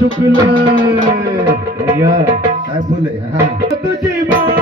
শুক্ল। হ্যাঁ।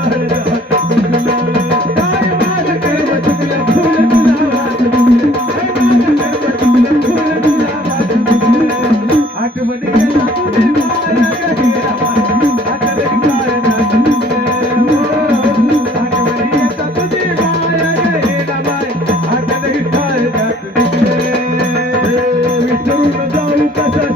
Thank you.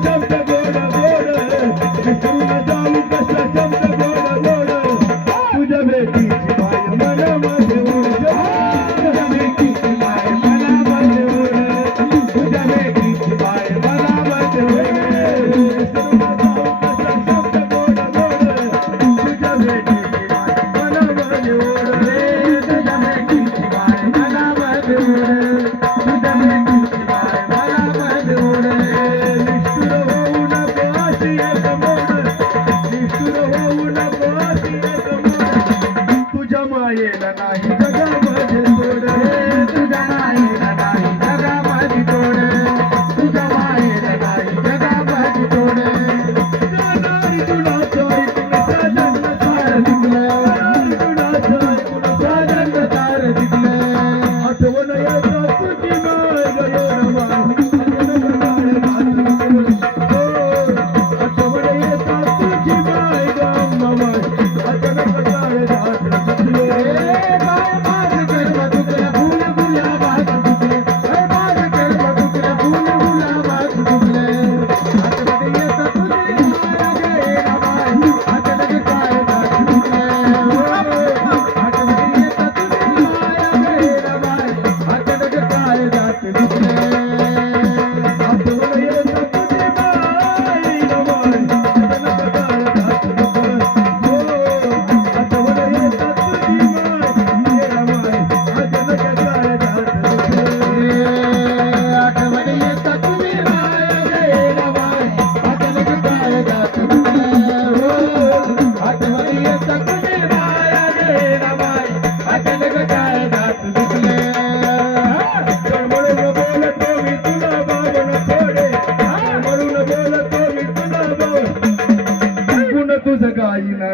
ఎలనా Sayyidina